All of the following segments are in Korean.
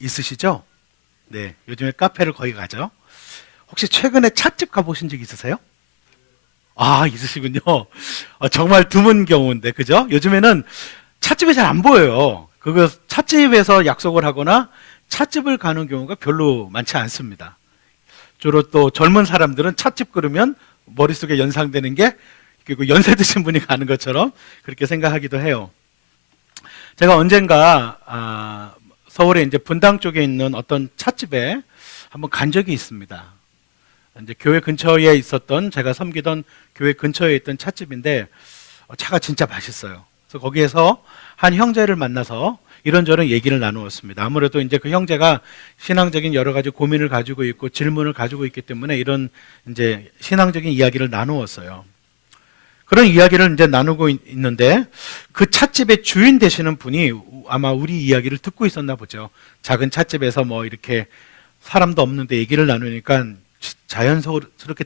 있으시죠? 네, 요즘에 카페를 거의 가죠. 혹시 최근에 찻집 가보신 적 있으세요? 아, 있으시군요. 정말 드문 경우인데, 그죠? 요즘에는 찻집이 잘 안 보여요. 그거 찻집에서 약속을 하거나 찻집을 가는 경우가 별로 많지 않습니다. 주로 또 젊은 사람들은 찻집 그러면 머릿속에 연상되는 게 그 연세 드신 분이 가는 것처럼 그렇게 생각하기도 해요. 제가 언젠가 서울에 이제 분당 쪽에 있는 어떤 찻집에 한번 간 적이 있습니다. 이제 교회 근처에 있었던 제가 섬기던 교회 근처에 있던 찻집인데 차가 진짜 맛있어요. 그래서 거기에서 한 형제를 만나서 이런저런 얘기를 나누었습니다. 아무래도 이제 그 형제가 신앙적인 여러 가지 고민을 가지고 있고 질문을 가지고 있기 때문에 이런 이제 신앙적인 이야기를 나누었어요. 그런 이야기를 이제 나누고 있는데 그 찻집의 주인 되시는 분이 아마 우리 이야기를 듣고 있었나 보죠. 작은 찻집에서 뭐 이렇게 사람도 없는데 얘기를 나누니까 자연스럽게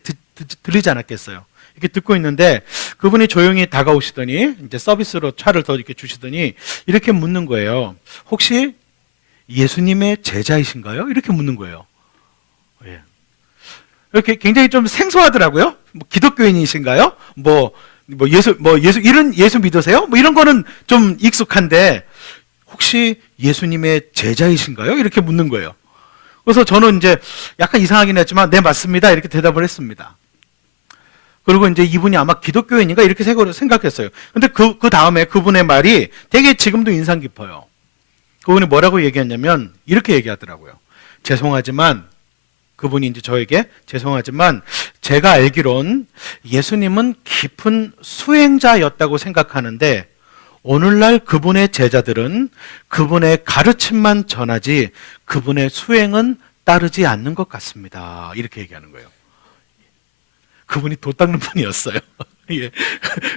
들리지 않았겠어요. 이렇게 듣고 있는데 그분이 조용히 다가오시더니 이제 서비스로 차를 더 이렇게 주시더니 이렇게 묻는 거예요. 혹시 예수님의 제자이신가요? 이렇게 묻는 거예요. 예. 이렇게 굉장히 좀 생소하더라고요. 뭐 기독교인이신가요? 예수 이런 예수 믿으세요? 뭐 이런 거는 좀 익숙한데 혹시 예수님의 제자이신가요? 이렇게 묻는 거예요. 그래서 저는 이제 약간 이상하긴 했지만 네 맞습니다 이렇게 대답을 했습니다. 그리고 이제 이분이 아마 기독교인인가 이렇게 생각했어요. 근데 그 다음에 그분의 말이 되게 지금도 인상 깊어요. 그분이 뭐라고 얘기했냐면 이렇게 얘기하더라고요. 죄송하지만 그분이 이제 저에게 죄송하지만 제가 알기론 예수님은 깊은 수행자였다고 생각하는데 오늘날 그분의 제자들은 그분의 가르침만 전하지 그분의 수행은 따르지 않는 것 같습니다. 이렇게 얘기하는 거예요. 그분이 도 닦는 분이었어요. 예.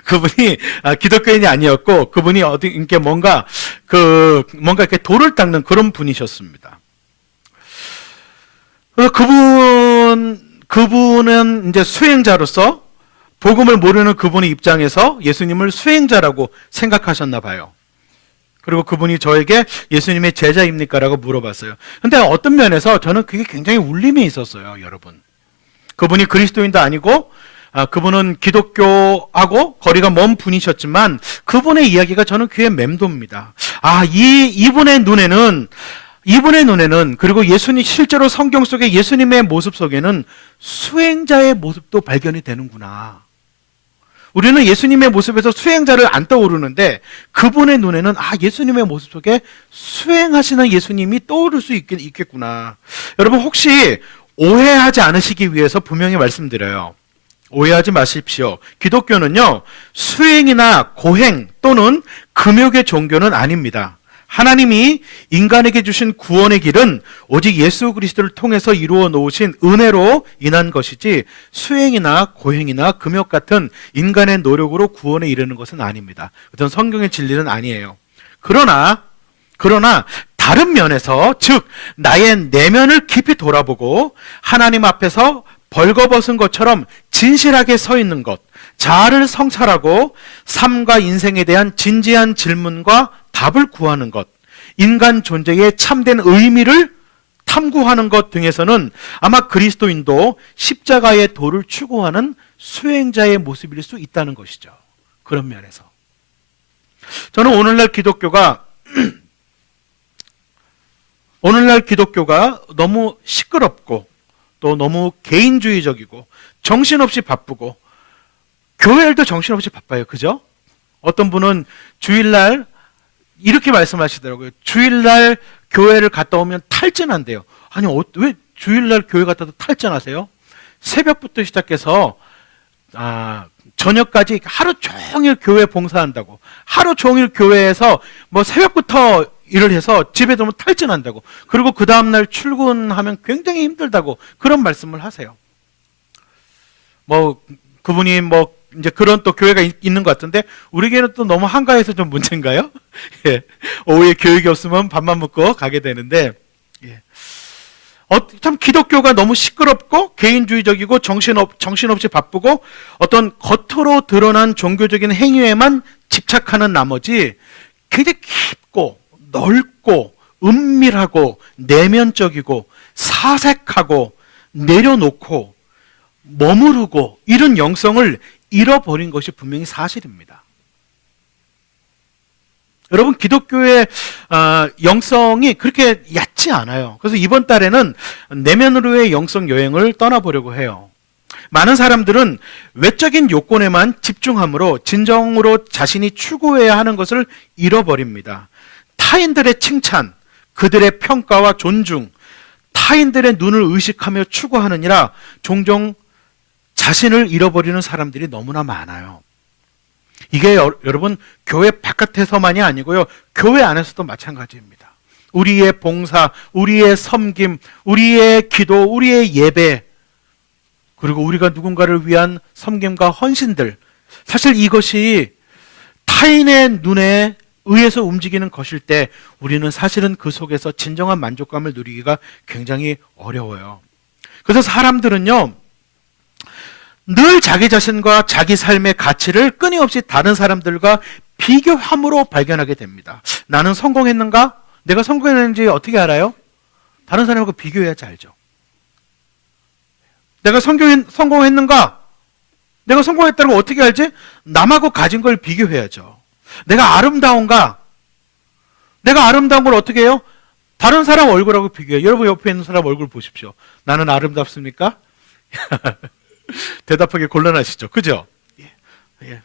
그분이 기독교인이 아니었고 그분이 어디 이렇게 뭔가 이렇게 도를 닦는 그런 분이셨습니다. 그래서 그분은 이제 수행자로서 복음을 모르는 그분의 입장에서 예수님을 수행자라고 생각하셨나 봐요. 그리고 그분이 저에게 예수님의 제자입니까? 라고 물어봤어요. 근데 어떤 면에서 저는 그게 굉장히 울림이 있었어요, 여러분. 그분이 그리스도인도 아니고 그분은 기독교하고 거리가 먼 분이셨지만 그분의 이야기가 저는 귀에 맴돕니다. 이분의 눈에는 그리고 예수님 실제로 성경 속에 예수님의 모습 속에는 수행자의 모습도 발견이 되는구나. 우리는 예수님의 모습에서 수행자를 안 떠오르는데 그분의 눈에는 예수님의 모습 속에 수행하시는 예수님이 떠오를 수 있겠구나. 여러분 혹시 오해하지 않으시기 위해서 분명히 말씀드려요. 오해하지 마십시오. 기독교는요, 수행이나 고행 또는 금욕의 종교는 아닙니다. 하나님이 인간에게 주신 구원의 길은 오직 예수 그리스도를 통해서 이루어 놓으신 은혜로 인한 것이지 수행이나 고행이나 금욕 같은 인간의 노력으로 구원에 이르는 것은 아닙니다. 그건 성경의 진리는 아니에요. 그러나 다른 면에서 즉 나의 내면을 깊이 돌아보고 하나님 앞에서 벌거벗은 것처럼 진실하게 서 있는 것, 자아를 성찰하고 삶과 인생에 대한 진지한 질문과 답을 구하는 것, 인간 존재의 참된 의미를 탐구하는 것 등에서는 아마 그리스도인도 십자가의 도를 추구하는 수행자의 모습일 수 있다는 것이죠. 그런 면에서 저는 오늘날 기독교가 너무 시끄럽고 또 너무 개인주의적이고 정신없이 바쁘고 교회도 정신없이 바빠요. 그죠? 어떤 분은 주일날 이렇게 말씀하시더라고요. 주일날 교회를 갔다 오면 탈진한대요. 아니 왜 주일날 교회 갔다도 탈진하세요? 새벽부터 시작해서 저녁까지 하루 종일 교회 봉사한다고, 하루 종일 교회에서 뭐 새벽부터 일을 해서 집에 들어오면 탈진한다고, 그리고 그 다음날 출근하면 굉장히 힘들다고 그런 말씀을 하세요. 그분이 이제 그런 또 교회가 있는 것 같은데 우리 교회는 또 너무 한가해서 좀 문제인가요? 예. 오후에 교육이 없으면 밥만 먹고 가게 되는데 참 기독교가 너무 시끄럽고 개인주의적이고 정신없이 바쁘고 어떤 겉으로 드러난 종교적인 행위에만 집착하는 나머지 굉장히 깊고 넓고 은밀하고 내면적이고 사색하고 내려놓고 머무르고 이런 영성을 잃어버린 것이 분명히 사실입니다. 여러분, 기독교의 영성이 그렇게 얕지 않아요. 그래서 이번 달에는 내면으로의 영성 여행을 떠나보려고 해요. 많은 사람들은 외적인 요건에만 집중함으로 진정으로 자신이 추구해야 하는 것을 잃어버립니다. 타인들의 칭찬, 그들의 평가와 존중, 타인들의 눈을 의식하며 추구하느니라 종종 자신을 잃어버리는 사람들이 너무나 많아요. 이게 여러분 교회 바깥에서만이 아니고요, 교회 안에서도 마찬가지입니다. 우리의 봉사, 우리의 섬김, 우리의 기도, 우리의 예배, 그리고 우리가 누군가를 위한 섬김과 헌신들, 사실 이것이 타인의 눈에 의해서 움직이는 것일 때 우리는 사실은 그 속에서 진정한 만족감을 누리기가 굉장히 어려워요. 그래서 사람들은요, 늘 자기 자신과 자기 삶의 가치를 끊임없이 다른 사람들과 비교함으로 발견하게 됩니다. 나는 성공했는가? 내가 성공했는지 어떻게 알아요? 다른 사람하고 비교해야지 알죠. 내가 성공했는가? 내가 성공했다는 걸 어떻게 알지? 남하고 가진 걸 비교해야죠. 내가 아름다운가? 내가 아름다운 걸 어떻게 해요? 다른 사람 얼굴하고 비교해요. 여러분 옆에 있는 사람 얼굴 보십시오. 나는 아름답습니까? 대답하기 곤란하시죠? 그죠? 예.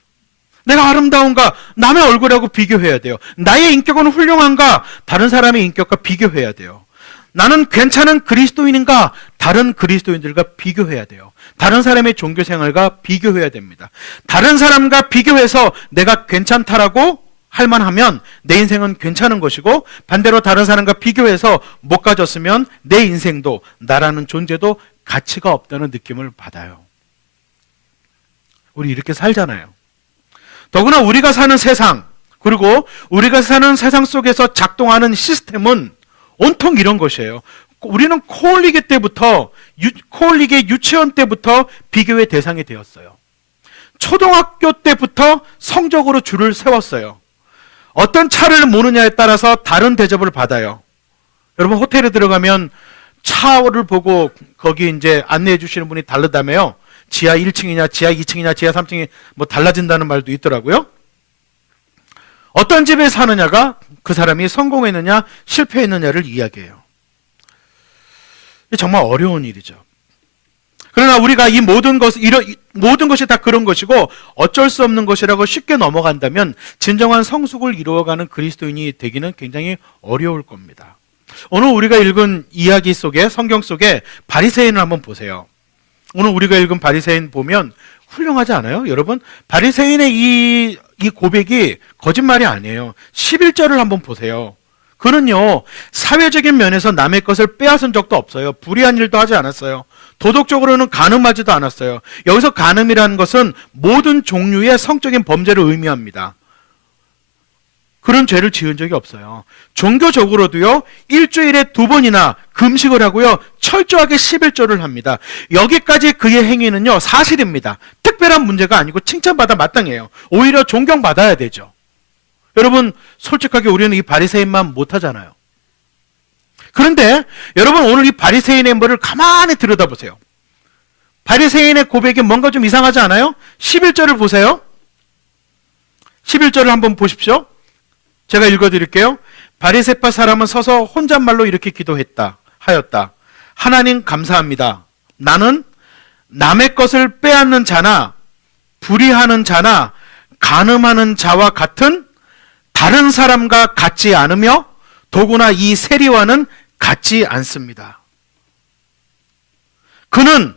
내가 아름다운가? 남의 얼굴하고 비교해야 돼요. 나의 인격은 훌륭한가? 다른 사람의 인격과 비교해야 돼요. 나는 괜찮은 그리스도인인가? 다른 그리스도인들과 비교해야 돼요. 다른 사람의 종교 생활과 비교해야 됩니다. 다른 사람과 비교해서 내가 괜찮다라고 할 만하면 내 인생은 괜찮은 것이고, 반대로 다른 사람과 비교해서 못 가졌으면 내 인생도, 나라는 존재도 가치가 없다는 느낌을 받아요. 우리 이렇게 살잖아요. 더구나 우리가 사는 세상, 그리고 우리가 사는 세상 속에서 작동하는 시스템은 온통 이런 것이에요. 우리는 코올리기 때부터, 코올리기 유치원 때부터 비교의 대상이 되었어요. 초등학교 때부터 성적으로 줄을 세웠어요. 어떤 차를 모느냐에 따라서 다른 대접을 받아요. 여러분, 호텔에 들어가면 차를 보고 거기 이제 안내해 주시는 분이 다르다며요. 지하 1층이냐, 지하 2층이냐, 지하 3층이 뭐 달라진다는 말도 있더라고요. 어떤 집에 사느냐가 그 사람이 성공했느냐, 실패했느냐를 이야기해요. 정말 어려운 일이죠. 그러나 우리가 이 모든 것이 다 그런 것이고 어쩔 수 없는 것이라고 쉽게 넘어간다면 진정한 성숙을 이루어가는 그리스도인이 되기는 굉장히 어려울 겁니다. 오늘 우리가 읽은 이야기 속에, 성경 속에 바리새인을 한번 보세요. 오늘 우리가 읽은 바리새인 보면 훌륭하지 않아요? 여러분, 바리새인의 이 고백이 거짓말이 아니에요. 11절을 한번 보세요. 그는요, 사회적인 면에서 남의 것을 빼앗은 적도 없어요. 불의한 일도 하지 않았어요. 도덕적으로는 간음하지도 않았어요. 여기서 간음이라는 것은 모든 종류의 성적인 범죄를 의미합니다. 그런 죄를 지은 적이 없어요. 종교적으로도요, 일주일에 2번이나 금식을 하고요, 철저하게 11조를 합니다. 여기까지 그의 행위는요, 사실입니다. 특별한 문제가 아니고 칭찬받아 마땅해요. 오히려 존경받아야 되죠. 여러분, 솔직하게 우리는 이 바리새인만 못하잖아요. 그런데 여러분, 오늘 이 바리새인의 뭐를 가만히 들여다보세요. 바리새인의 고백이 뭔가 좀 이상하지 않아요? 11절을 보세요. 11절을 한번 보십시오. 제가 읽어드릴게요. 바리새파 사람은 서서 혼잣말로 이렇게 하였다. 하나님 감사합니다. 나는 남의 것을 빼앗는 자나 불의하는 자나 간음하는 자와 같은 다른 사람과 같지 않으며 더구나 이 세리와는 같지 않습니다. 그는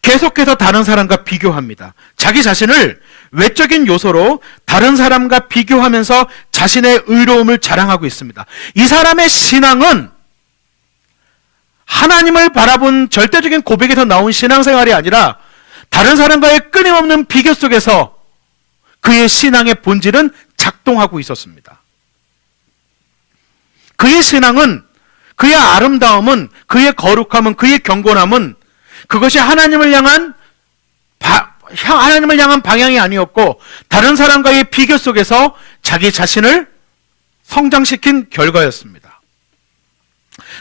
계속해서 다른 사람과 비교합니다. 자기 자신을 외적인 요소로 다른 사람과 비교하면서 자신의 의로움을 자랑하고 있습니다. 이 사람의 신앙은 하나님을 바라본 절대적인 고백에서 나온 신앙생활이 아니라 다른 사람과의 끊임없는 비교 속에서 그의 신앙의 본질은 작동하고 있었습니다. 그의 신앙은, 그의 아름다움은, 그의 거룩함은, 그의 경건함은 그것이 하나님을 향한 방향이 아니었고 다른 사람과의 비교 속에서 자기 자신을 성장시킨 결과였습니다.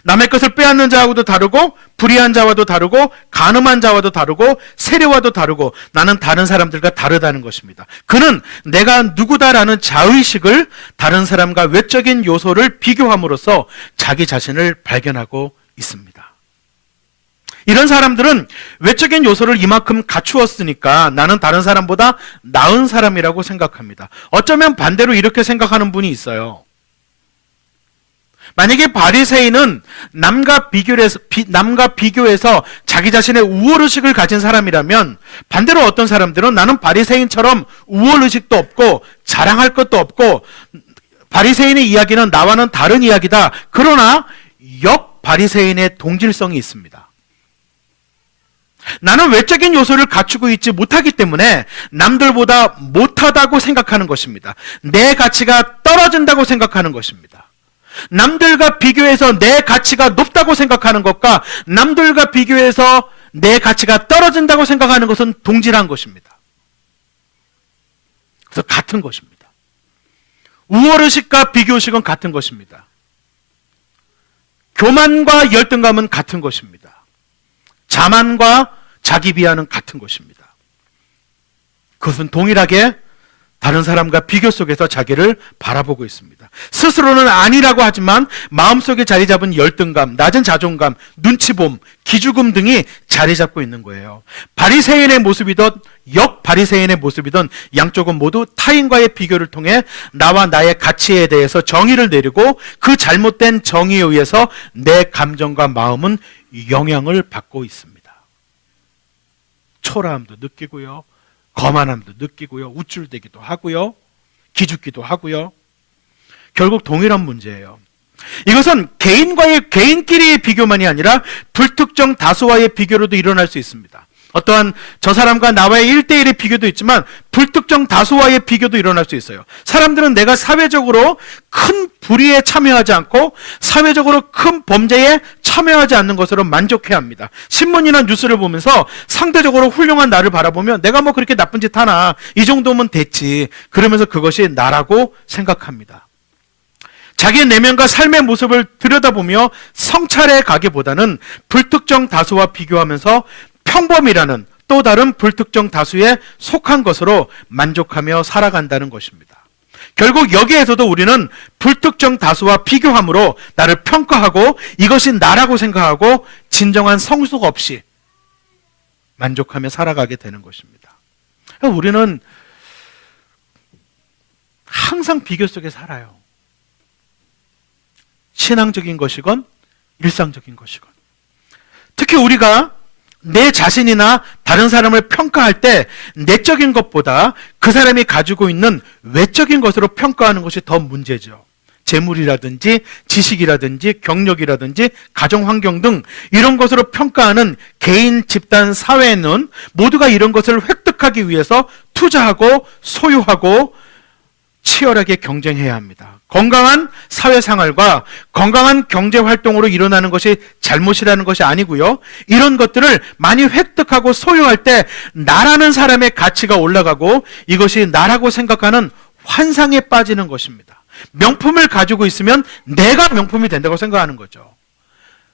남의 것을 빼앗는 자하고도 다르고, 불의한 자와도 다르고, 간음한 자와도 다르고, 세리와도 다르고, 나는 다른 사람들과 다르다는 것입니다. 그는 내가 누구다라는 자의식을 다른 사람과 외적인 요소를 비교함으로써 자기 자신을 발견하고 있습니다. 이런 사람들은 외적인 요소를 이만큼 갖추었으니까 나는 다른 사람보다 나은 사람이라고 생각합니다. 어쩌면 반대로 이렇게 생각하는 분이 있어요. 만약에 바리새인은 남과 비교해서 자기 자신의 우월의식을 가진 사람이라면, 반대로 어떤 사람들은 나는 바리새인처럼 우월의식도 없고 자랑할 것도 없고 바리새인의 이야기는 나와는 다른 이야기다. 그러나 바리새인의 동질성이 있습니다. 나는 외적인 요소를 갖추고 있지 못하기 때문에 남들보다 못하다고 생각하는 것입니다. 내 가치가 떨어진다고 생각하는 것입니다. 남들과 비교해서 내 가치가 높다고 생각하는 것과 남들과 비교해서 내 가치가 떨어진다고 생각하는 것은 동질한 것입니다. 그래서 같은 것입니다. 우월의식과 비교의식은 같은 것입니다. 교만과 열등감은 같은 것입니다. 자만과 자기 비하는 같은 것입니다. 그것은 동일하게 다른 사람과 비교 속에서 자기를 바라보고 있습니다. 스스로는 아니라고 하지만 마음속에 자리 잡은 열등감, 낮은 자존감, 눈치봄, 기죽음 등이 자리 잡고 있는 거예요. 바리새인의 모습이든 바리새인의 모습이든 양쪽은 모두 타인과의 비교를 통해 나와 나의 가치에 대해서 정의를 내리고 그 잘못된 정의에 의해서 내 감정과 마음은 영향을 받고 있습니다. 초라함도 느끼고요, 거만함도 느끼고요, 우쭐대기도 하고요, 기죽기도 하고요. 결국 동일한 문제예요. 이것은 개인끼리의 비교만이 아니라 불특정 다수와의 비교로도 일어날 수 있습니다. 어떠한 저 사람과 나와의 1대1의 비교도 있지만 불특정 다수와의 비교도 일어날 수 있어요. 사람들은 내가 사회적으로 큰 불의에 참여하지 않고 사회적으로 큰 범죄에 참여하지 않는 것으로 만족해야 합니다. 신문이나 뉴스를 보면서 상대적으로 훌륭한 나를 바라보면 내가 뭐 그렇게 나쁜 짓 하나, 이 정도면 됐지, 그러면서 그것이 나라고 생각합니다. 자기의 내면과 삶의 모습을 들여다보며 성찰해 가기보다는 불특정 다수와 비교하면서 평범이라는 또 다른 불특정 다수에 속한 것으로 만족하며 살아간다는 것입니다. 결국 여기에서도 우리는 불특정 다수와 비교함으로 나를 평가하고 이것이 나라고 생각하고 진정한 성숙 없이 만족하며 살아가게 되는 것입니다. 우리는 항상 비교 속에 살아요. 신앙적인 것이건 일상적인 것이건. 특히 우리가 내 자신이나 다른 사람을 평가할 때 내적인 것보다 그 사람이 가지고 있는 외적인 것으로 평가하는 것이 더 문제죠. 재물이라든지 지식이라든지 경력이라든지 가정환경 등 이런 것으로 평가하는 개인, 집단, 사회는 모두가 이런 것을 획득하기 위해서 투자하고 소유하고 치열하게 경쟁해야 합니다. 건강한 사회생활과 건강한 경제활동으로 일어나는 것이 잘못이라는 것이 아니고요. 이런 것들을 많이 획득하고 소유할 때 나라는 사람의 가치가 올라가고 이것이 나라고 생각하는 환상에 빠지는 것입니다. 명품을 가지고 있으면 내가 명품이 된다고 생각하는 거죠.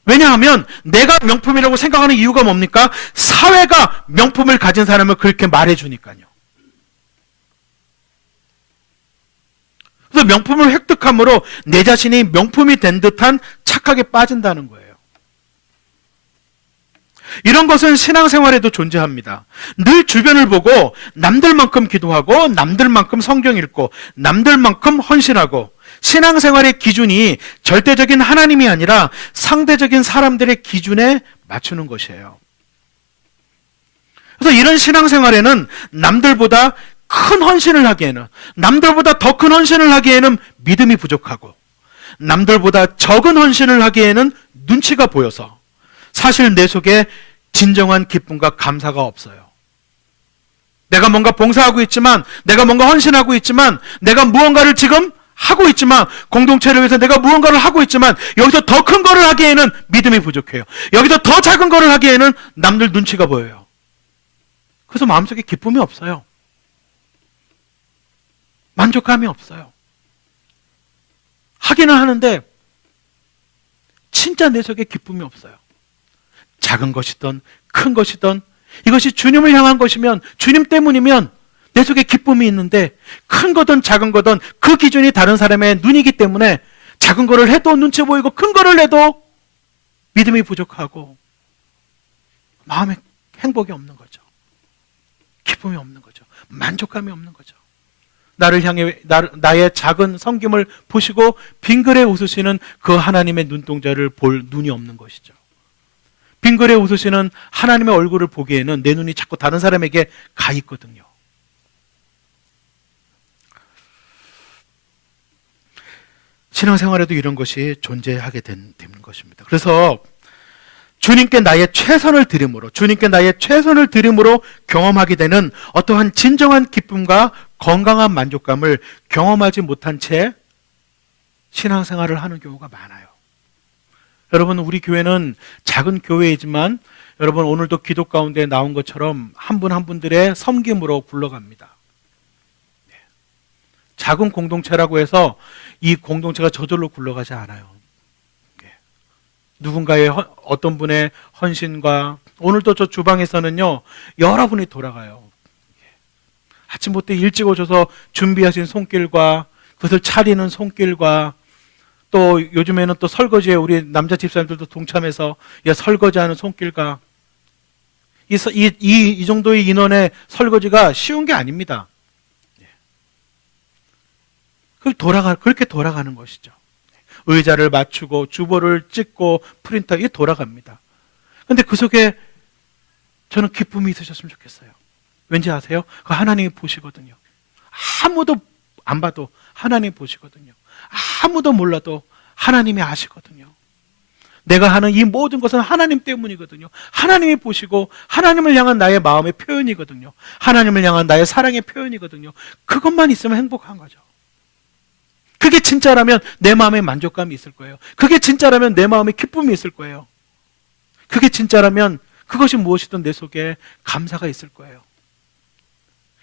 왜냐하면 내가 명품이라고 생각하는 이유가 뭡니까? 사회가 명품을 가진 사람을 그렇게 말해주니까요. 그래서 명품을 획득함으로 내 자신이 명품이 된 듯한 착각에 빠진다는 거예요. 이런 것은 신앙생활에도 존재합니다. 늘 주변을 보고 남들만큼 기도하고 남들만큼 성경 읽고 남들만큼 헌신하고 신앙생활의 기준이 절대적인 하나님이 아니라 상대적인 사람들의 기준에 맞추는 것이에요. 그래서 이런 신앙생활에는 남들보다 큰 헌신을 하기에는, 남들보다 더 큰 헌신을 하기에는 믿음이 부족하고 남들보다 적은 헌신을 하기에는 눈치가 보여서 사실 내 속에 진정한 기쁨과 감사가 없어요. 내가 뭔가 봉사하고 있지만, 내가 뭔가 헌신하고 있지만, 내가 무언가를 지금 하고 있지만, 공동체를 위해서 내가 무언가를 하고 있지만 여기서 더 큰 거를 하기에는 믿음이 부족해요. 여기서 더 작은 거를 하기에는 남들 눈치가 보여요. 그래서 마음속에 기쁨이 없어요. 만족감이 없어요. 하기는 하는데 진짜 내 속에 기쁨이 없어요. 작은 것이든 큰 것이든 이것이 주님을 향한 것이면, 주님 때문이면 내 속에 기쁨이 있는데, 큰 거든 작은 거든 그 기준이 다른 사람의 눈이기 때문에 작은 거를 해도 눈치 보이고 큰 거를 해도 믿음이 부족하고 마음에 행복이 없는 거죠. 기쁨이 없는 거죠. 만족감이 없는 거죠. 나를 향해 나의 작은 섬김을 보시고 빙그레 웃으시는 그 하나님의 눈동자를 볼 눈이 없는 것이죠. 빙그레 웃으시는 하나님의 얼굴을 보기에는 내 눈이 자꾸 다른 사람에게 가 있거든요. 신앙생활에도 이런 것이 존재하게 되는 것입니다. 그래서 주님께 나의 최선을 드림으로, 주님께 나의 최선을 드림으로 경험하게 되는 어떠한 진정한 기쁨과 건강한 만족감을 경험하지 못한 채 신앙생활을 하는 경우가 많아요. 여러분, 우리 교회는 작은 교회이지만 여러분 오늘도 기도 가운데 나온 것처럼 한 분 한 분들의 섬김으로 굴러갑니다. 작은 공동체라고 해서 이 공동체가 저절로 굴러가지 않아요. 누군가의 어떤 분의 헌신과, 오늘도 저 주방에서는요 여러분이 돌아가요. 아침부터 일찍 오셔서 준비하신 손길과 그것을 차리는 손길과, 또 요즘에는 또 설거지에 우리 남자 집사님들도 동참해서 설거지하는 손길과, 이 정도의 인원의 설거지가 쉬운 게 아닙니다. 그렇게 돌아가는 것이죠. 의자를 맞추고 주보를 찍고 프린터, 이게 돌아갑니다. 그런데 그 속에 저는 기쁨이 있으셨으면 좋겠어요. 왠지 아세요? 그 하나님이 보시거든요. 아무도 안 봐도 하나님이 보시거든요. 아무도 몰라도 하나님이 아시거든요. 내가 하는 이 모든 것은 하나님 때문이거든요. 하나님이 보시고 하나님을 향한 나의 마음의 표현이거든요. 하나님을 향한 나의 사랑의 표현이거든요. 그것만 있으면 행복한 거죠. 그게 진짜라면 내 마음에 만족감이 있을 거예요. 그게 진짜라면 내 마음에 기쁨이 있을 거예요. 그게 진짜라면 그것이 무엇이든 내 속에 감사가 있을 거예요.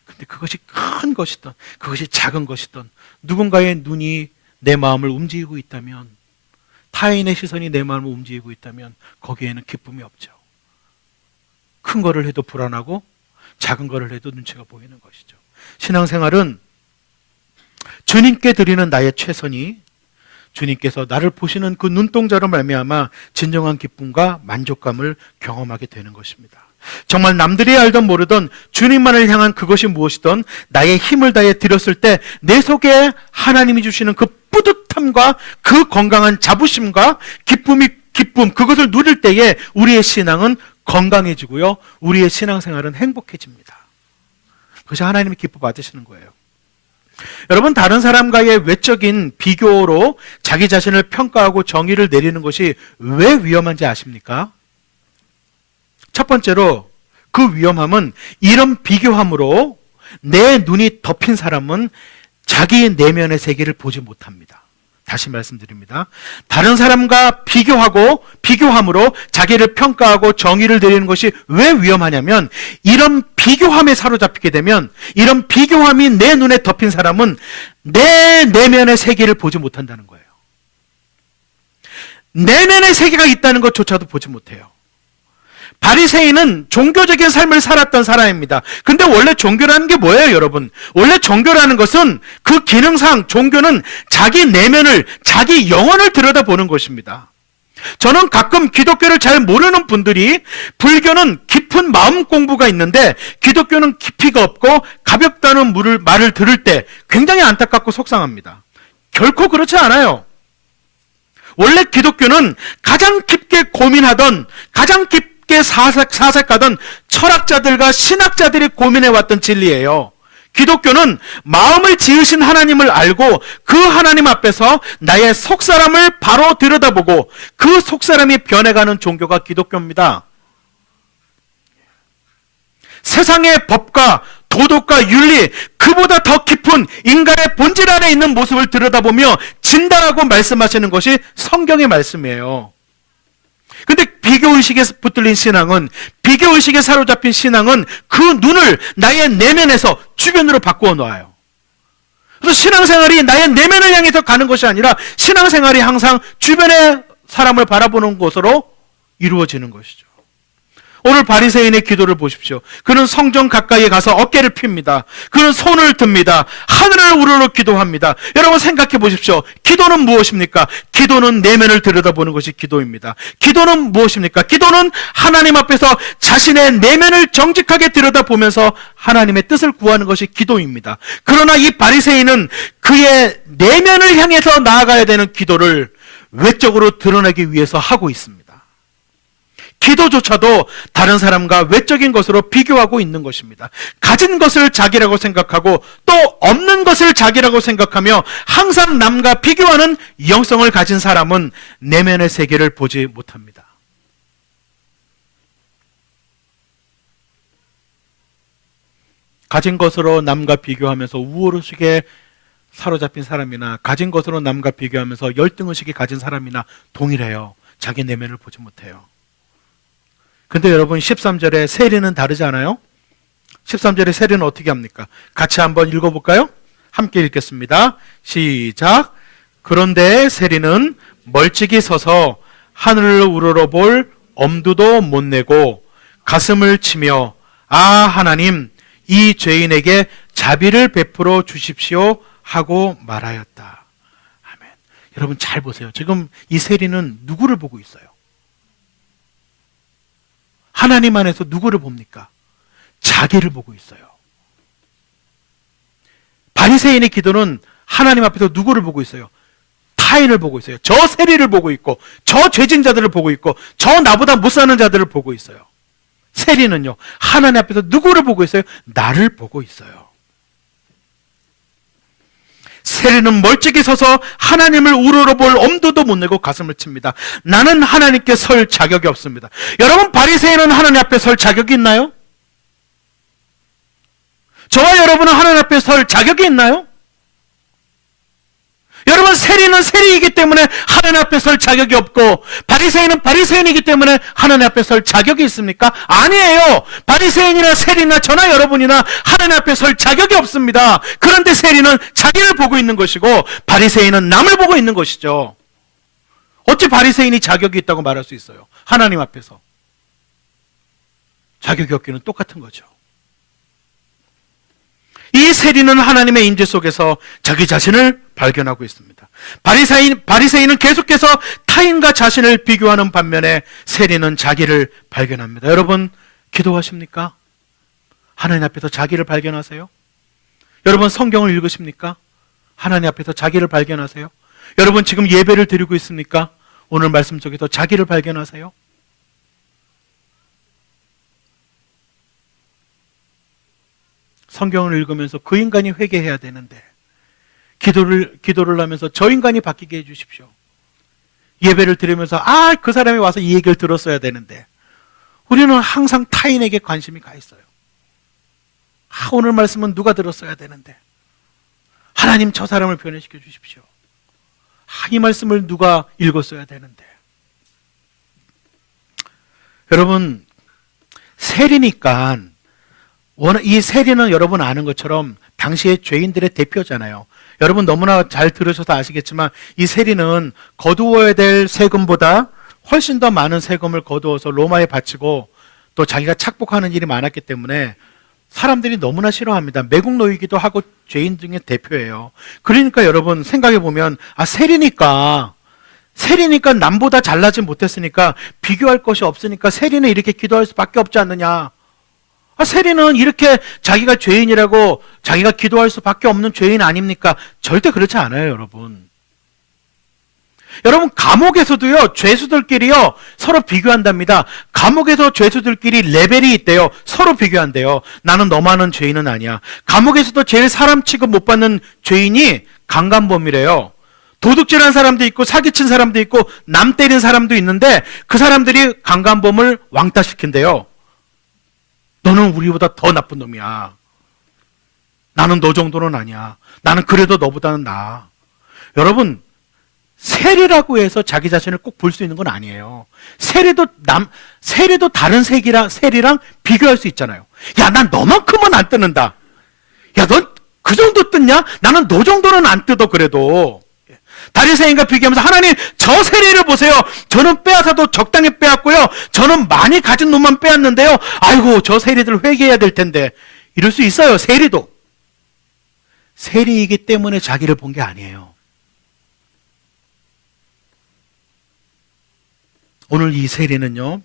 근데 그것이 큰 것이든 그것이 작은 것이든 누군가의 눈이 내 마음을 움직이고 있다면, 타인의 시선이 내 마음을 움직이고 있다면 거기에는 기쁨이 없죠. 큰 거를 해도 불안하고 작은 거를 해도 눈치가 보이는 것이죠. 신앙생활은 주님께 드리는 나의 최선이 주님께서 나를 보시는 그 눈동자로 말미암아 진정한 기쁨과 만족감을 경험하게 되는 것입니다. 정말 남들이 알던 모르던 주님만을 향한 그것이 무엇이든 나의 힘을 다해 드렸을 때 내 속에 하나님이 주시는 그 뿌듯함과 그 건강한 자부심과 기쁨, 그것을 누릴 때에 우리의 신앙은 건강해지고요, 우리의 신앙생활은 행복해집니다. 그것이 하나님이 기뻐 받으시는 거예요. 여러분, 다른 사람과의 외적인 비교로 자기 자신을 평가하고 정의를 내리는 것이 왜 위험한지 아십니까? 첫 번째로 그 위험함은 이런 비교함으로 내 눈이 덮인 사람은 자기 내면의 세계를 보지 못합니다. 다시 말씀드립니다. 다른 사람과 비교함으로 자기를 평가하고 정의를 내리는 것이 왜 위험하냐면, 이런 비교함에 사로잡히게 되면, 이런 비교함이 내 눈에 덮인 사람은 내 내면의 세계를 보지 못한다는 거예요. 내면의 세계가 있다는 것조차도 보지 못해요. 바리새인은 종교적인 삶을 살았던 사람입니다. 근데 원래 종교라는 게 뭐예요, 여러분? 원래 종교라는 것은 그 기능상 종교는 자기 내면을, 자기 영혼을 들여다보는 것입니다. 저는 가끔 기독교를 잘 모르는 분들이 불교는 깊은 마음 공부가 있는데 기독교는 깊이가 없고 가볍다는 말을 들을 때 굉장히 안타깝고 속상합니다. 결코 그렇지 않아요. 원래 기독교는 가장 깊게 고민하던, 가장 깊게 사색하던 철학자들과 신학자들이 고민해왔던 진리예요. 기독교는 마음을 지으신 하나님을 알고 그 하나님 앞에서 나의 속사람을 바로 들여다보고 그 속사람이 변해가는 종교가 기독교입니다. 세상의 법과 도덕과 윤리, 그보다 더 깊은 인간의 본질 안에 있는 모습을 들여다보며 진단하고 말씀하시는 것이 성경의 말씀이에요. 근데 비교의식에 붙들린 신앙은, 비교의식에 사로잡힌 신앙은 그 눈을 나의 내면에서 주변으로 바꾸어 놓아요. 그래서 신앙생활이 나의 내면을 향해서 가는 것이 아니라 신앙생활이 항상 주변의 사람을 바라보는 것으로 이루어지는 것이죠. 오늘 바리새인의 기도를 보십시오. 그는 성전 가까이에 가서 어깨를 핍니다. 그는 손을 듭니다. 하늘을 우러러 기도합니다. 여러분 생각해 보십시오. 기도는 무엇입니까? 기도는 내면을 들여다보는 것이 기도입니다. 기도는 무엇입니까? 기도는 하나님 앞에서 자신의 내면을 정직하게 들여다보면서 하나님의 뜻을 구하는 것이 기도입니다. 그러나 이 바리새인은 그의 내면을 향해서 나아가야 되는 기도를 외적으로 드러내기 위해서 하고 있습니다. 기도조차도 다른 사람과 외적인 것으로 비교하고 있는 것입니다. 가진 것을 자기라고 생각하고 또 없는 것을 자기라고 생각하며 항상 남과 비교하는 영성을 가진 사람은 내면의 세계를 보지 못합니다. 가진 것으로 남과 비교하면서 우월의식에 사로잡힌 사람이나 가진 것으로 남과 비교하면서 열등의식이 가진 사람이나 동일해요. 자기 내면을 보지 못해요. 근데 여러분 13절에 세리는 다르지 않아요? 13절에 세리는 어떻게 합니까? 같이 한번 읽어볼까요? 함께 읽겠습니다. 시작. 그런데 세리는 멀찍이 서서 하늘을 우러러볼 엄두도 못 내고 가슴을 치며 아 하나님 이 죄인에게 자비를 베풀어 주십시오 하고 말하였다. 아멘. 여러분 잘 보세요. 지금 이 세리는 누구를 보고 있어요? 하나님 안에서 누구를 봅니까? 자기를 보고 있어요. 바리새인의 기도는 하나님 앞에서 누구를 보고 있어요? 타인을 보고 있어요. 저 세리를 보고 있고 저 죄진 자들을 보고 있고 저 나보다 못 사는 자들을 보고 있어요. 세리는요. 하나님 앞에서 누구를 보고 있어요? 나를 보고 있어요. 세리는 멀찍이 서서 하나님을 우러러볼 엄두도 못 내고 가슴을 칩니다. 나는 하나님께 설 자격이 없습니다. 여러분 바리새인은 하나님 앞에 설 자격이 있나요? 저와 여러분은 하나님 앞에 설 자격이 있나요? 여러분 세리는 세리이기 때문에 하나님 앞에 설 자격이 없고 바리새인은 바리새인이기 때문에 하나님 앞에 설 자격이 있습니까? 아니에요. 바리새인이나 세리나 저나 여러분이나 하나님 앞에 설 자격이 없습니다. 그런데 세리는 자기를 보고 있는 것이고 바리새인은 남을 보고 있는 것이죠. 어찌 바리새인이 자격이 있다고 말할 수 있어요? 하나님 앞에서. 자격이 없기는 똑같은 거죠. 이 세리는 하나님의 임재 속에서 자기 자신을 발견하고 있습니다. 바리새인은 계속해서 타인과 자신을 비교하는 반면에 세리는 자기를 발견합니다. 여러분 기도하십니까? 하나님 앞에서 자기를 발견하세요? 여러분 성경을 읽으십니까? 하나님 앞에서 자기를 발견하세요? 여러분 지금 예배를 드리고 있습니까? 오늘 말씀 속에서 자기를 발견하세요? 성경을 읽으면서 그 인간이 회개해야 되는데 기도를 하면서 저 인간이 바뀌게 해주십시오. 예배를 드리면서 그 사람이 와서 이 얘기를 들었어야 되는데 우리는 항상 타인에게 관심이 가 있어요. 오늘 말씀은 누가 들었어야 되는데 하나님 저 사람을 변화시켜 주십시오. 이 말씀을 누가 읽었어야 되는데 여러분 세리니까 이 세리는 여러분 아는 것처럼 당시의 죄인들의 대표잖아요. 여러분 너무나 잘 들으셔서 아시겠지만 이 세리는 거두어야 될 세금보다 훨씬 더 많은 세금을 거두어서 로마에 바치고 또 자기가 착복하는 일이 많았기 때문에 사람들이 너무나 싫어합니다. 매국 노이기도 하고 죄인 중에 대표예요. 그러니까 여러분 생각해 보면 세리니까 남보다 잘나지 못했으니까 비교할 것이 없으니까 세리는 이렇게 기도할 수밖에 없지 않느냐. 세리는 이렇게 자기가 죄인이라고 자기가 기도할 수밖에 없는 죄인 아닙니까? 절대 그렇지 않아요, 여러분. 여러분 감옥에서도요 죄수들끼리요 서로 비교한답니다. 감옥에서 죄수들끼리 레벨이 있대요. 서로 비교한대요. 나는 너만한 죄인은 아니야. 감옥에서도 제일 사람 취급 못 받는 죄인이 강간범이래요. 도둑질한 사람도 있고 사기친 사람도 있고 남 때린 사람도 있는데 그 사람들이 강간범을 왕따시킨대요. 너는 우리보다 더 나쁜 놈이야. 나는 너 정도는 아니야. 나는 그래도 너보다는 나아. 여러분 세리라고 해서 자기 자신을 꼭 볼 수 있는 건 아니에요. 세리도 다른 세리랑 비교할 수 있잖아요. 야, 난 너만큼은 안 뜨는다. 야, 넌 그 정도 뜯냐? 나는 너 정도는 안 뜯어 그래도. 바리새인과 비교하면서 하나님 저 세리를 보세요. 저는 빼앗아도 적당히 빼앗고요. 저는 많이 가진 놈만 빼앗는데요. 아이고 저 세리들 회개해야 될 텐데. 이럴 수 있어요. 세리도. 세리이기 때문에 자기를 본 게 아니에요. 오늘 이 세리는요,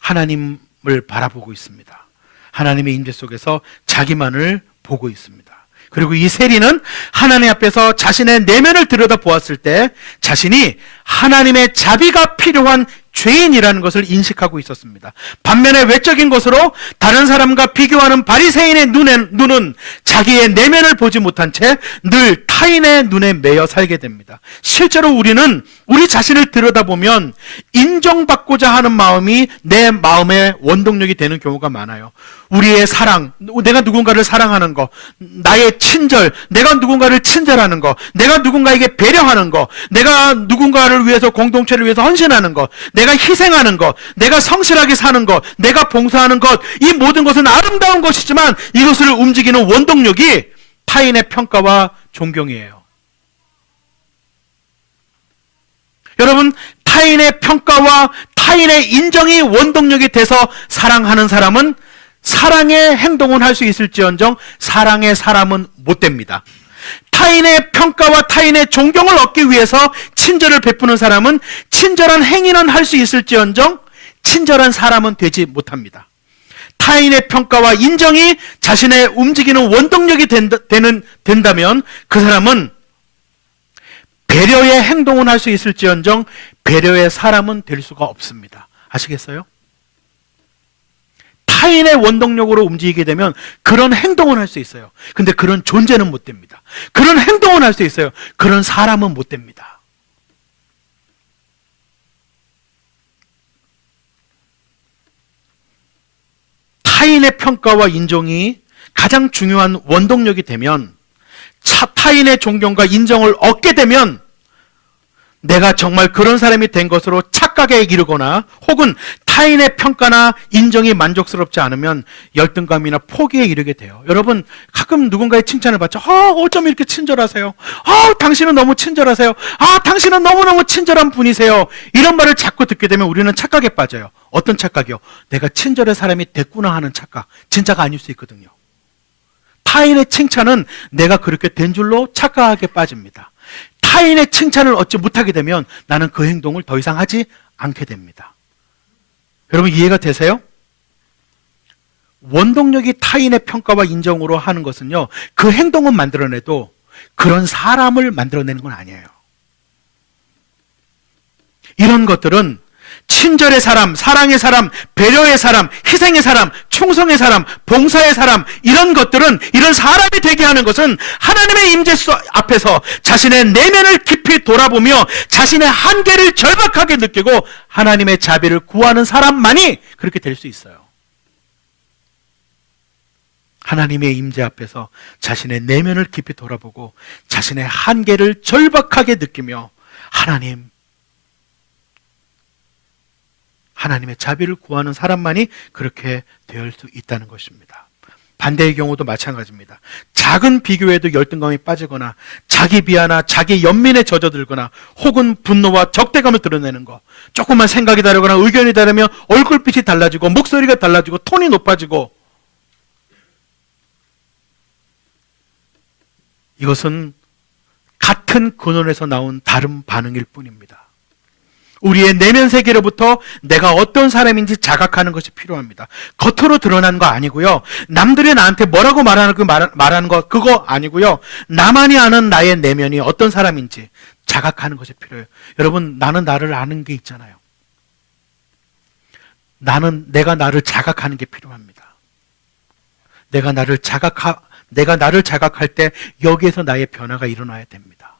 하나님을 바라보고 있습니다. 하나님의 임재 속에서 자기만을 보고 있습니다. 그리고 이 세리는 하나님 앞에서 자신의 내면을 들여다보았을 때 자신이 하나님의 자비가 필요한 죄인이라는 것을 인식하고 있었습니다. 반면에 외적인 것으로 다른 사람과 비교하는 바리새인의 눈은 자기의 내면을 보지 못한 채 늘 타인의 눈에 매여 살게 됩니다. 실제로 우리는 우리 자신을 들여다보면 인정받고자 하는 마음이 내 마음의 원동력이 되는 경우가 많아요. 우리의 사랑, 내가 누군가를 사랑하는 거, 나의 친절, 내가 누군가를 친절하는 거, 내가 누군가에게 배려하는 거, 내가 누군가를 위해서 공동체를 위해서 헌신하는 거, 내가 희생하는 것, 내가 성실하게 사는 것, 내가 봉사하는 것, 이 모든 것은 아름다운 것이지만 이것을 움직이는 원동력이 타인의 평가와 존경이에요. 여러분, 타인의 평가와 타인의 인정이 원동력이 돼서 사랑하는 사람은 사랑의 행동은 할 수 있을지언정 사랑의 사람은 못 됩니다. 타인의 평가와 타인의 존경을 얻기 위해서 친절을 베푸는 사람은 친절한 행위는 할 수 있을지언정 친절한 사람은 되지 못합니다. 타인의 평가와 인정이 자신의 움직이는 원동력이 된다면 그 사람은 배려의 행동은 할 수 있을지언정 배려의 사람은 될 수가 없습니다. 아시겠어요? 타인의 원동력으로 움직이게 되면 그런 행동은 할 수 있어요. 근데 그런 존재는 못 됩니다. 그런 행동은 할 수 있어요. 그런 사람은 못 됩니다. 타인의 평가와 인정이 가장 중요한 원동력이 되면 타인의 존경과 인정을 얻게 되면 내가 정말 그런 사람이 된 것으로 착각에 이르거나 혹은 타인의 평가나 인정이 만족스럽지 않으면 열등감이나 포기에 이르게 돼요. 여러분 가끔 누군가의 칭찬을 받죠. 어쩜 이렇게 친절하세요? 당신은 너무 친절하세요. 당신은 너무너무 친절한 분이세요. 이런 말을 자꾸 듣게 되면 우리는 착각에 빠져요. 어떤 착각이요? 내가 친절한 사람이 됐구나 하는 착각. 진짜가 아닐 수 있거든요. 타인의 칭찬은 내가 그렇게 된 줄로 착각하게 빠집니다. 타인의 칭찬을 얻지 못하게 되면 나는 그 행동을 더 이상 하지 않게 됩니다. 여러분 이해가 되세요? 원동력이 타인의 평가와 인정으로 하는 것은요, 그 행동은 만들어내도 그런 사람을 만들어내는 건 아니에요. 이런 것들은 친절의 사람, 사랑의 사람, 배려의 사람, 희생의 사람, 충성의 사람, 봉사의 사람, 이런 것들은, 이런 사람이 되게 하는 것은 하나님의 임재 앞에서 자신의 내면을 깊이 돌아보며 자신의 한계를 절박하게 느끼고 하나님의 자비를 구하는 사람만이 그렇게 될 수 있어요. 하나님의 임재 앞에서 자신의 내면을 깊이 돌아보고 자신의 한계를 절박하게 느끼며 하나님의 자비를 구하는 사람만이 그렇게 될 수 있다는 것입니다. 반대의 경우도 마찬가지입니다. 작은 비교에도 열등감이 빠지거나 자기 비하나 자기 연민에 젖어들거나 혹은 분노와 적대감을 드러내는 것, 조금만 생각이 다르거나 의견이 다르면 얼굴빛이 달라지고 목소리가 달라지고 톤이 높아지고, 이것은 같은 근원에서 나온 다른 반응일 뿐입니다. 우리의 내면 세계로부터 내가 어떤 사람인지 자각하는 것이 필요합니다. 겉으로 드러난 거 아니고요. 남들이 나한테 뭐라고 말하는 거 그거 아니고요. 나만이 아는 나의 내면이 어떤 사람인지 자각하는 것이 필요해요. 여러분, 나는 나를 아는 게 있잖아요. 내가 나를 자각하는 게 필요합니다. 내가 나를 자각할 때 여기에서 나의 변화가 일어나야 됩니다.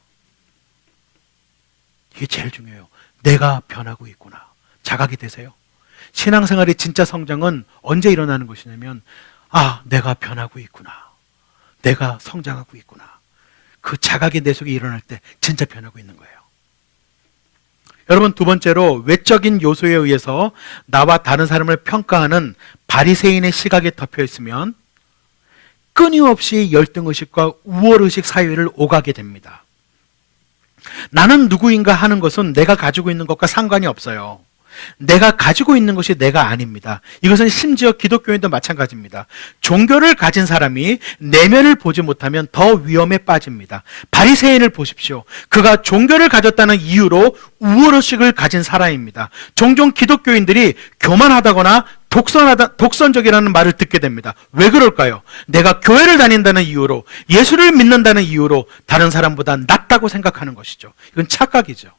이게 제일 중요해요. 내가 변하고 있구나. 자각이 되세요? 신앙생활의 진짜 성장은 언제 일어나는 것이냐면, 내가 변하고 있구나. 내가 성장하고 있구나. 그 자각이 내 속에 일어날 때 진짜 변하고 있는 거예요. 여러분, 두 번째로 외적인 요소에 의해서 나와 다른 사람을 평가하는 바리새인의 시각에 덮여 있으면 끊임없이 열등의식과 우월의식 사회를 오가게 됩니다. 나는 누구인가 하는 것은 내가 가지고 있는 것과 상관이 없어요. 내가 가지고 있는 것이 내가 아닙니다. 이것은 심지어 기독교인도 마찬가지입니다. 종교를 가진 사람이 내면을 보지 못하면 더 위험에 빠집니다. 바리새인을 보십시오. 그가 종교를 가졌다는 이유로 우월의식을 가진 사람입니다. 종종 기독교인들이 교만하다거나 독선적이라는 말을 듣게 됩니다. 왜 그럴까요? 내가 교회를 다닌다는 이유로, 예수를 믿는다는 이유로 다른 사람보다 낫다고 생각하는 것이죠. 이건 착각이죠.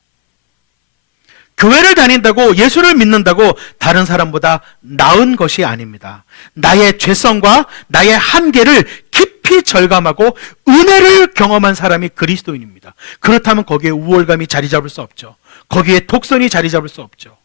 교회를 다닌다고, 예수를 믿는다고 다른 사람보다 나은 것이 아닙니다. 나의 죄성과 나의 한계를 깊이 절감하고 은혜를 경험한 사람이 그리스도인입니다. 그렇다면 거기에 우월감이 자리 잡을 수 없죠. 거기에 독선이 자리 잡을 수 없죠.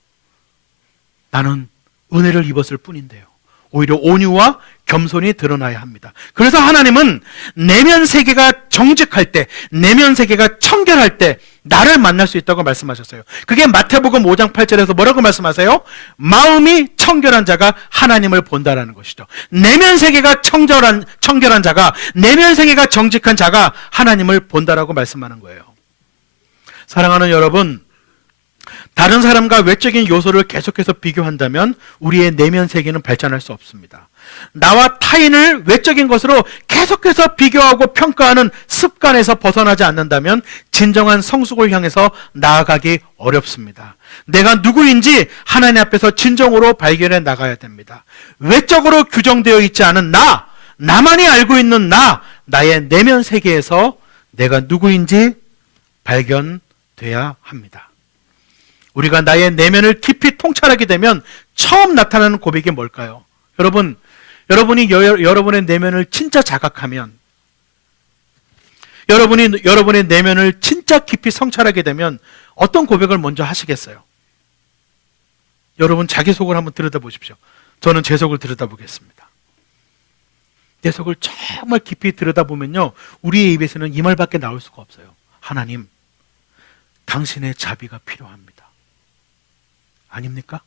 나는 은혜를 입었을 뿐인데요. 오히려 온유와 겸손이 드러나야 합니다. 그래서 하나님은 내면 세계가 정직할 때, 내면 세계가 청결할 때 나를 만날 수 있다고 말씀하셨어요. 그게 마태복음 5장 8절에서 뭐라고 말씀하세요? 마음이 청결한 자가 하나님을 본다라는 것이죠. 내면 세계가 청결한 자가, 내면 세계가 정직한 자가 하나님을 본다라고 말씀하는 거예요. 사랑하는 여러분, 다른 사람과 외적인 요소를 계속해서 비교한다면 우리의 내면 세계는 발전할 수 없습니다. 나와 타인을 외적인 것으로 계속해서 비교하고 평가하는 습관에서 벗어나지 않는다면 진정한 성숙을 향해서 나아가기 어렵습니다. 내가 누구인지 하나님 앞에서 진정으로 발견해 나가야 됩니다. 외적으로 규정되어 있지 않은 나만이 알고 있는 나의 내면 세계에서 내가 누구인지 발견돼야 합니다. 우리가 나의 내면을 깊이 통찰하게 되면 처음 나타나는 고백이 뭘까요? 여러분이 여러분의 내면을 진짜 자각하면, 여러분의 내면을 진짜 깊이 성찰하게 되면 어떤 고백을 먼저 하시겠어요? 여러분 자기 속을 한번 들여다보십시오. 저는 제 속을 들여다보겠습니다. 내 속을 정말 깊이 들여다보면요, 우리의 입에서는 이 말밖에 나올 수가 없어요. 하나님, 당신의 자비가 필요합니다. 아닙니까?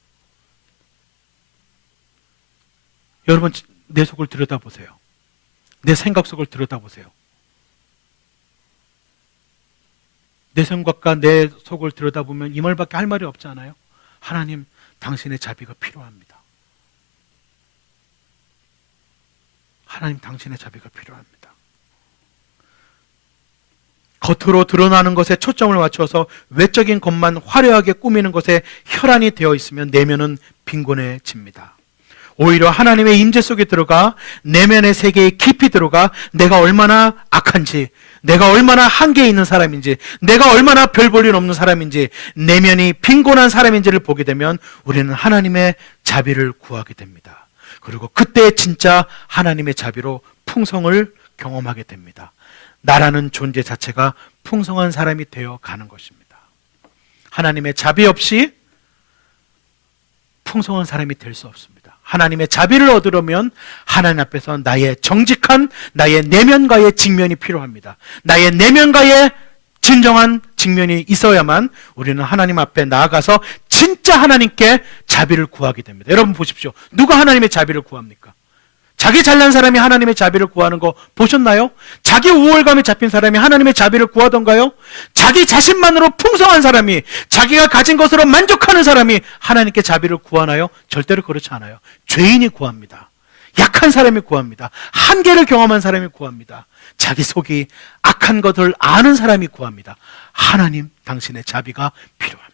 여러분 내 속을 들여다보세요. 내 생각 속을 들여다보세요. 내 생각과 내 속을 들여다보면 이 말밖에 할 말이 없지 않아요? 하나님, 당신의 자비가 필요합니다. 하나님, 당신의 자비가 필요합니다. 겉으로 드러나는 것에 초점을 맞춰서 외적인 것만 화려하게 꾸미는 것에 혈안이 되어 있으면 내면은 빈곤해집니다. 오히려 하나님의 임재 속에 들어가 내면의 세계에 깊이 들어가 내가 얼마나 악한지, 내가 얼마나 한계 있는 사람인지, 내가 얼마나 별 볼 일 없는 사람인지, 내면이 빈곤한 사람인지를 보게 되면 우리는 하나님의 자비를 구하게 됩니다. 그리고 그때 진짜 하나님의 자비로 풍성을 경험하게 됩니다. 나라는 존재 자체가 풍성한 사람이 되어 가는 것입니다. 하나님의 자비 없이 풍성한 사람이 될 수 없습니다. 하나님의 자비를 얻으려면 하나님 앞에서 나의 정직한 나의 내면과의 직면이 필요합니다. 나의 내면과의 진정한 직면이 있어야만 우리는 하나님 앞에 나아가서 진짜 하나님께 자비를 구하게 됩니다. 여러분 보십시오. 누가 하나님의 자비를 구합니까? 자기 잘난 사람이 하나님의 자비를 구하는 거 보셨나요? 자기 우월감에 잡힌 사람이 하나님의 자비를 구하던가요? 자기 자신만으로 풍성한 사람이, 자기가 가진 것으로 만족하는 사람이 하나님께 자비를 구하나요? 절대로 그렇지 않아요. 죄인이 구합니다. 약한 사람이 구합니다. 한계를 경험한 사람이 구합니다. 자기 속이 악한 것을 아는 사람이 구합니다. 하나님, 당신의 자비가 필요합니다.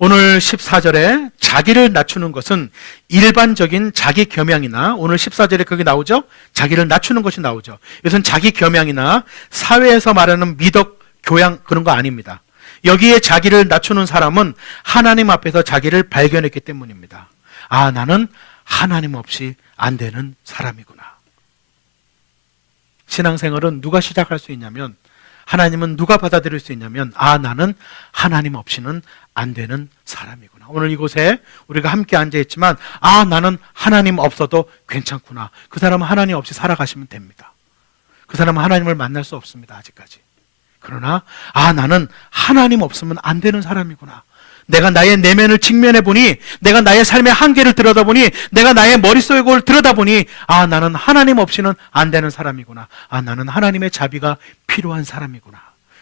오늘 14절에 자기를 낮추는 것은 일반적인 자기 겸양이나, 오늘 14절에 그게 나오죠? 자기를 낮추는 것이 나오죠. 이것은 자기 겸양이나 사회에서 말하는 미덕, 교양 그런 거 아닙니다. 여기에 자기를 낮추는 사람은 하나님 앞에서 자기를 발견했기 때문입니다. 아, 나는 하나님 없이 안 되는 사람이구나. 신앙생활은 누가 시작할 수 있냐면, 하나님은 누가 받아들일 수 있냐면, 아, 나는 하나님 없이는 안 되는 사람이구나. 오늘 이곳에 우리가 함께 앉아있지만, 아, 나는 하나님 없어도 괜찮구나. 그 사람은 하나님 없이 살아가시면 됩니다. 그 사람은 하나님을 만날 수 없습니다. 아직까지. 그러나 아, 나는 하나님 없으면 안 되는 사람이구나. 내가 나의 내면을 직면해 보니, 내가 나의 삶의 한계를 들여다보니, 내가 나의 머릿속의 걸 들여다보니, 아, 나는 하나님 없이는 안 되는 사람이구나. 아, 나는 하나님의 자비가 필요한 사람이구나.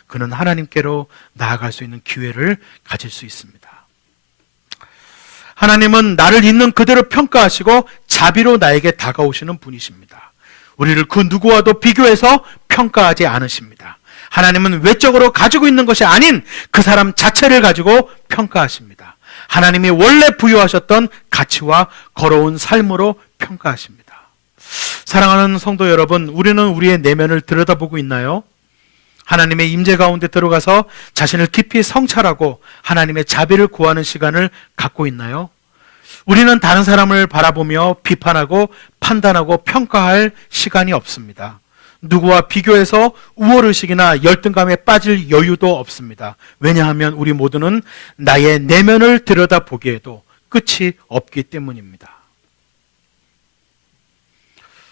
그는 하나님께로 나아갈 수 있는 기회를 가질 수 있습니다. 하나님은 나를 있는 그대로 평가하시고 자비로 나에게 다가오시는 분이십니다. 우리를 그 누구와도 비교해서 평가하지 않으십니다. 하나님은 외적으로 가지고 있는 것이 아닌 그 사람 자체를 가지고 평가하십니다. 하나님이 원래 부여하셨던 가치와 걸어온 삶으로 평가하십니다. 사랑하는 성도 여러분, 우리는 우리의 내면을 들여다보고 있나요? 하나님의 임재 가운데 들어가서 자신을 깊이 성찰하고 하나님의 자비를 구하는 시간을 갖고 있나요? 우리는 다른 사람을 바라보며 비판하고 판단하고 평가할 시간이 없습니다. 누구와 비교해서 우월의식이나 열등감에 빠질 여유도 없습니다. 왜냐하면 우리 모두는 나의 내면을 들여다보기에도 끝이 없기 때문입니다.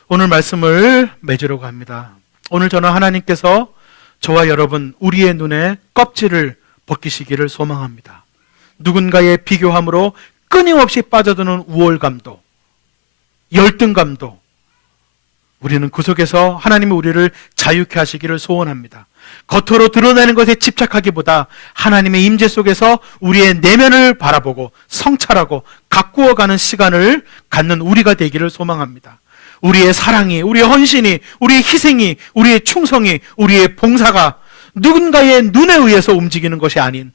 오늘 말씀을 맺으려고 합니다. 오늘 저는 하나님께서 저와 여러분, 우리의 눈에 껍질을 벗기시기를 소망합니다. 누군가의 비교함으로 끊임없이 빠져드는 우월감도, 열등감도, 우리는 그 속에서 하나님이 우리를 자유케 하시기를 소원합니다. 겉으로 드러내는 것에 집착하기보다 하나님의 임재 속에서 우리의 내면을 바라보고 성찰하고 가꾸어가는 시간을 갖는 우리가 되기를 소망합니다. 우리의 사랑이, 우리의 헌신이, 우리의 희생이, 우리의 충성이, 우리의 봉사가 누군가의 눈에 의해서 움직이는 것이 아닌,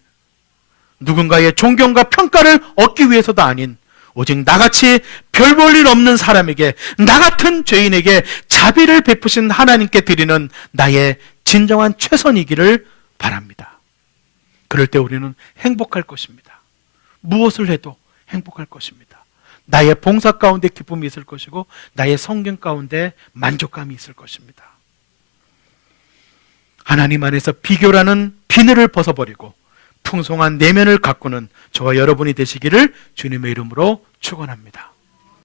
누군가의 존경과 평가를 얻기 위해서도 아닌, 오직 나같이 별 볼 일 없는 사람에게, 나 같은 죄인에게 자비를 베푸신 하나님께 드리는 나의 진정한 최선이기를 바랍니다. 그럴 때 우리는 행복할 것입니다. 무엇을 해도 행복할 것입니다. 나의 봉사 가운데 기쁨이 있을 것이고 나의 성경 가운데 만족감이 있을 것입니다. 하나님 안에서 비교라는 비늘을 벗어버리고 풍성한 내면을 가꾸는 저와 여러분이 되시기를 주님의 이름으로 축원합니다.